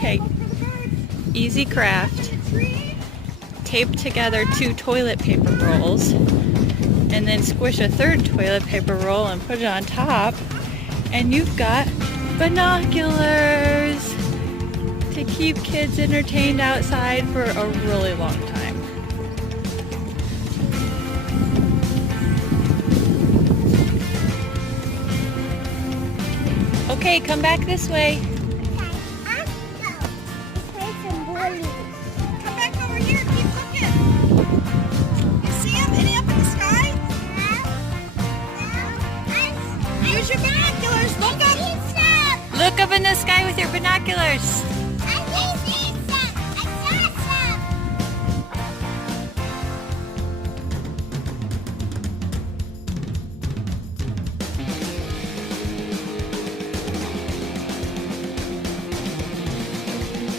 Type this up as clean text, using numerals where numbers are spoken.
Okay, easy craft. Tape together 2 toilet paper rolls and then squish a 3rd toilet paper roll and put it on top, and you've got binoculars to keep kids entertained outside for a really long time. Okay, come back this way. Come back over here. Keep looking. You see them? Any up in the sky? Use your binoculars. Look up. Look up in the sky with your binoculars.